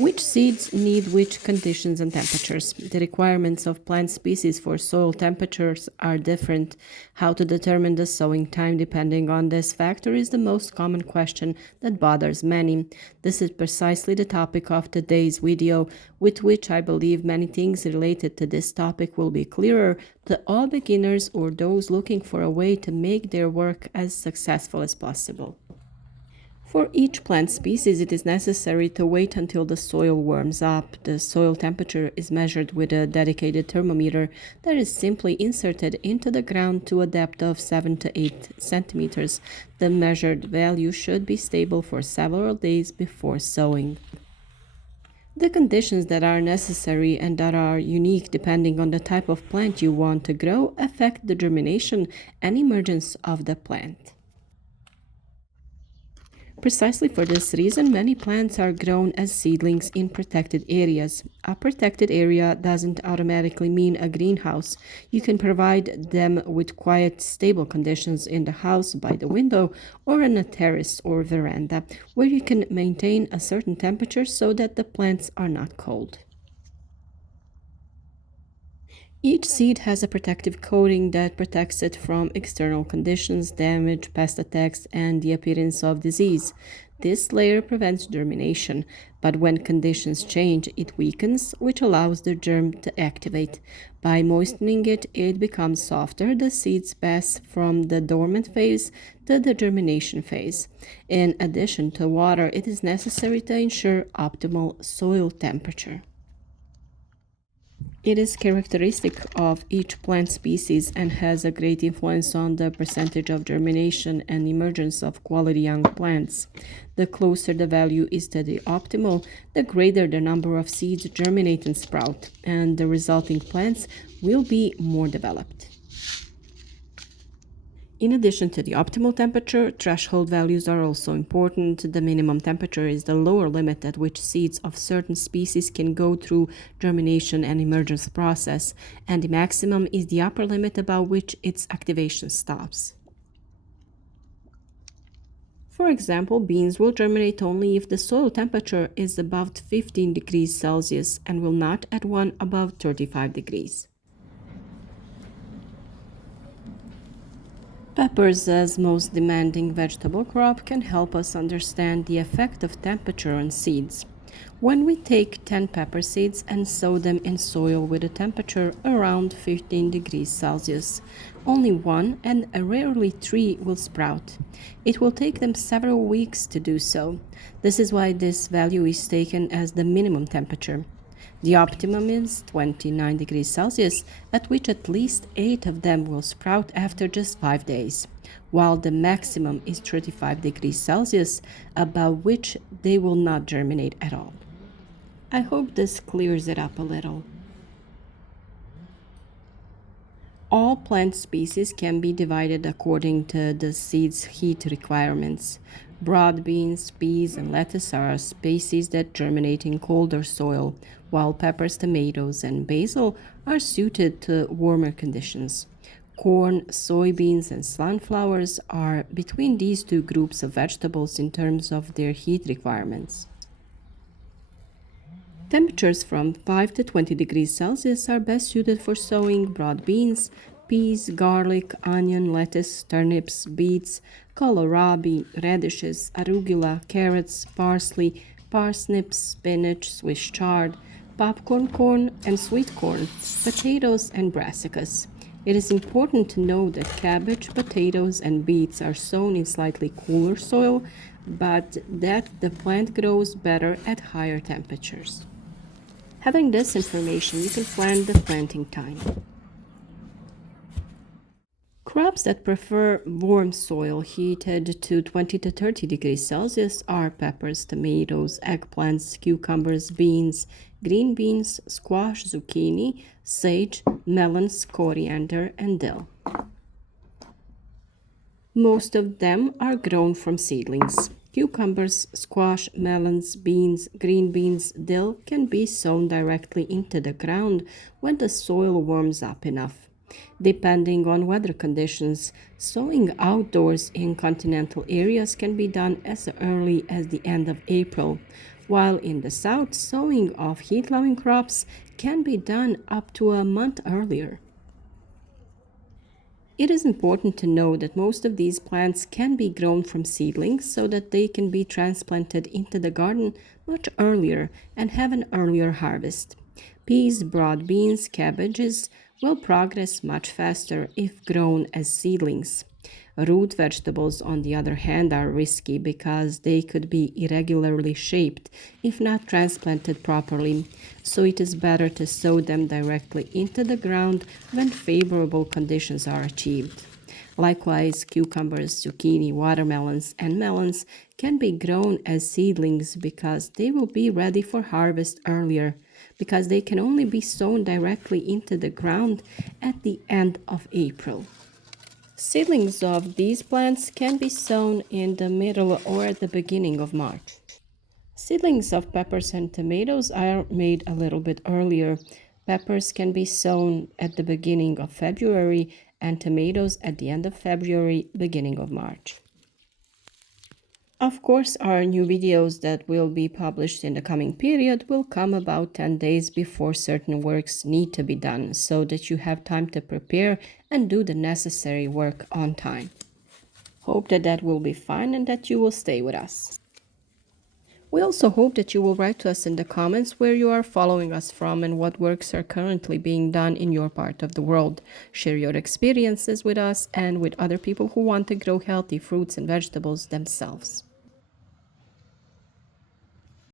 Which seeds need which conditions and temperatures? The requirements of plant species for soil temperatures are different. How to determine the sowing time depending on this factor is the most common question that bothers many. This is precisely the topic of today's video, with which I believe many things related to this topic will be clearer to all beginners or those looking for a way to make their work as successful as possible. For each plant species, it is necessary to wait until the soil warms up. The soil temperature is measured with a dedicated thermometer that is simply inserted into the ground to a depth of 7 to 8 centimeters. The measured value should be stable for several days before sowing. The conditions that are necessary and that are unique depending on the type of plant you want to grow affect the germination and emergence of the plant. Precisely for this reason, many plants are grown as seedlings in protected areas. A protected area doesn't automatically mean a greenhouse. You can provide them with quiet, stable conditions in the house, by the window, or on a terrace or veranda, where you can maintain a certain temperature so that the plants are not cold. Each seed has a protective coating that protects it from external conditions, damage, pest attacks, and the appearance of disease. This layer prevents germination, but when conditions change, it weakens, which allows the germ to activate. By moistening it, it becomes softer. The seeds pass from the dormant phase to the germination phase. In addition to water, it is necessary to ensure optimal soil temperature. It is characteristic of each plant species and has a great influence on the percentage of germination and emergence of quality young plants. The closer the value is to the optimal, the greater the number of seeds germinate and sprout, and the resulting plants will be more developed. In addition to the optimal temperature, threshold values are also important. The minimum temperature is the lower limit at which seeds of certain species can go through germination and emergence process, and the maximum is the upper limit above which its activation stops. For example, beans will germinate only if the soil temperature is above 15 degrees Celsius and will not at one above 35 degrees. Peppers, as most demanding vegetable crop, can help us understand the effect of temperature on seeds. When we take 10 pepper seeds and sow them in soil with a temperature around 15 degrees Celsius, only one and rarely three will sprout. It will take them several weeks to do so. This is why this value is taken as the minimum temperature. The optimum is 29 degrees Celsius, at which at least 8 of them will sprout after just 5 days, while the maximum is 35 degrees Celsius, above which they will not germinate at all. I hope this clears it up a little. All plant species can be divided according to the seed's heat requirements. Broad beans, peas, and lettuce are species that germinate in colder soil, while peppers, tomatoes, and basil are suited to warmer conditions. Corn, soybeans, and sunflowers are between these two groups of vegetables in terms of their heat requirements. Temperatures from 5 to 20 degrees Celsius are best suited for sowing broad beans, peas, garlic, onion, lettuce, turnips, beets, kohlrabi, radishes, arugula, carrots, parsley, parsnips, spinach, Swiss chard, popcorn corn, and sweet corn, potatoes, and brassicas. It is important to know that cabbage, potatoes, and beets are sown in slightly cooler soil, but that the plant grows better at higher temperatures. Having this information, you can plan the planting time. Crops that prefer warm soil heated to 20 to 30 degrees Celsius are peppers, tomatoes, eggplants, cucumbers, beans, green beans, squash, zucchini, sage, melons, coriander, and dill. Most of them are grown from seedlings. Cucumbers, squash, melons, beans, green beans, dill can be sown directly into the ground when the soil warms up enough. Depending on weather conditions, sowing outdoors in continental areas can be done as early as the end of April, while in the south, sowing of heat-loving crops can be done up to a month earlier. It is important to know that most of these plants can be grown from seedlings so that they can be transplanted into the garden much earlier and have an earlier harvest. Peas, broad beans, cabbages will progress much faster if grown as seedlings. Root vegetables, on the other hand, are risky because they could be irregularly shaped if not transplanted properly, so it is better to sow them directly into the ground when favorable conditions are achieved. Likewise, cucumbers, zucchini, watermelons, and melons can be grown as seedlings because they will be ready for harvest earlier, because they can only be sown directly into the ground at the end of April. Seedlings of these plants can be sown in the middle or at the beginning of March. Seedlings of peppers and tomatoes are made a little bit earlier. Peppers can be sown at the beginning of February and tomatoes at the end of February, beginning of March. Of course, our new videos that will be published in the coming period will come about 10 days before certain works need to be done, so that you have time to prepare and do the necessary work on time. Hope that will be fine and that you will stay with us. We also hope that you will write to us in the comments where you are following us from and what works are currently being done in your part of the world. Share your experiences with us and with other people who want to grow healthy fruits and vegetables themselves.